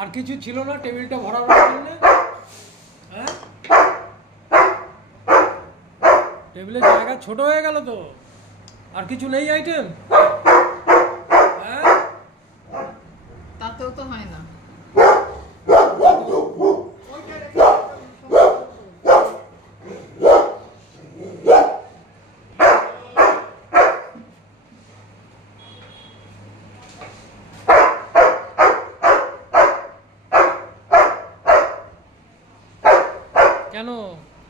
আর কিছু ছিল না টেবিলটা ভরাবার জন্য? হ্যাঁ, টেবিলের জায়গা ছোট হয়ে গেল তো। আর কিছু নেই আইটেম? হ্যাঁ, তাতেও তো হয় না। কেন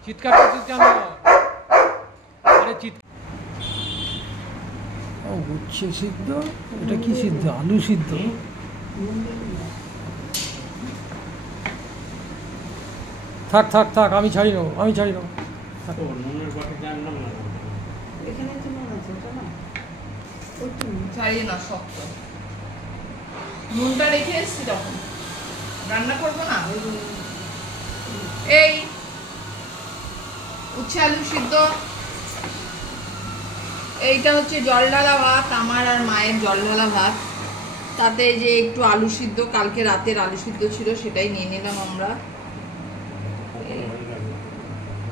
চিৎকার করছিস কেন? আরে উচ্ছে সিদ্ধ? এটা কি সিদ্ধ? আলু সিদ্ধ? থাক থাক থাক, আমি ছাড়ি নেবো, আমি ছাড়ি নেবো। ছাড়িয়ে না, শক্ত। নুনটা রেখে এসছি তখন রান্না করবো না। এই উচ্ছে আলু সিদ্ধ, এইটা হচ্ছে জল ঢালা ভাত, আমার আর মায়ের জল ঢালা ভাত। তাতে যে একটু আলু সিদ্ধ, কালকে রাতের আলু সিদ্ধ ছিল, সেটাই নিয়ে নিলাম আমরা।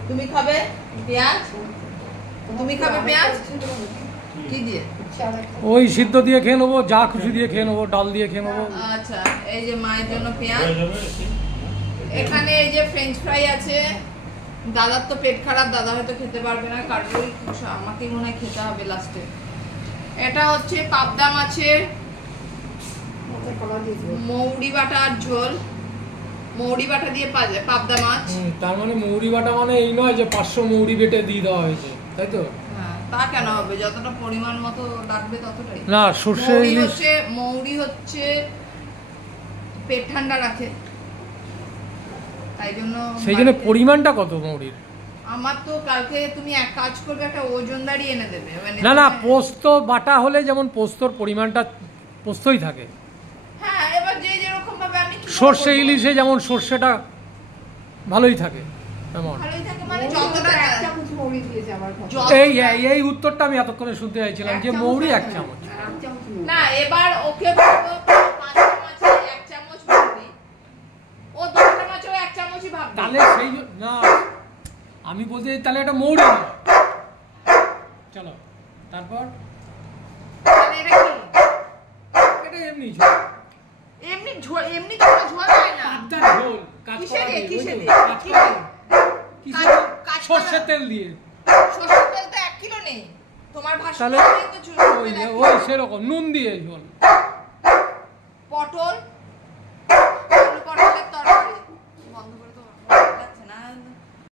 তুমি খাবে পেঁয়াজ? তুমি খাবে পেঁয়াজ? কি দিয়ে? ওই সিদ্ধ দিয়ে খেয়ে নেবো, যা খুশি দিয়ে খেয়ে নেবো, ডাল দিয়ে খেয়ে নেবো। আচ্ছা, এই যে মায়ের জন্য পেঁয়াজ। এখানে এই যে ফ্রেঞ্চ ফ্রাই আছে। দাদার তো পেট খারাপ, দাদা হয়তো খেতে পারবে না, কারণ আমাকেই মনে হয় খেতে হবে লাস্টে। এটা হচ্ছে পাবদা মাছের মৌরি বাটার ঝোল, মৌরি বাটা দিয়ে পাবদা মাছ। তার মানে মৌরি বাটা মানে এই নয় যে 500 মৌরি বেটে দিয়ে দেওয়া হয়েছে, তাই তো? তা কেন হবে, যতটা পরিমাণ মতো লাগবে ততটাই। না, সর্ষে ইলিশ মৌরি হচ্ছে পেট ঠান্ডা রাখে, তাই জন্য। সেই জন্য পরিমাণটা কত মৌরির? আমার তো কালকে তুমি এক কাজ করবে, একটা ওজনদারি এনে দেবে। না না, পোস্ত বাটা হলে যেমন পোস্তর পরিমাণটা পোস্তই থাকে। হ্যাঁ, এবার যে যেরকম ভাবে আমি সর্ষে ইলিশে যেমন সর্ষেটা ভালোই থাকে, তেমন ভালোই থাকে মানে যতটা চামচ মৌরি দিয়েছে আমার এই এই উত্তরটা আমি এতক্ষণে শুনতে চাইছিলাম যে মৌরি 1 চামচ। না, এবার ওকে বলবো 5 চামচে 1 চামচ মৌরি, ও 2 চামচে 1 চামচই ভাববে। তাহলে সেই না, আমি বলতে তাহলে এটা মৌরি না। চলো তারপর তাহলে এটা কি? এটা এমনি ঝোল, এমনি ঝোল, এমনি তো ঝোল হয় না। পাবদার ঝোল। কিসে দিয়ে? কিসে দিয়ে? সর্ষের তেল দিয়ে। সরষের তেল তো 1 কিলো নেই তোমার ভাষা। তাহলে ওই সেরকম নুন দিয়ে ঝোল। পটল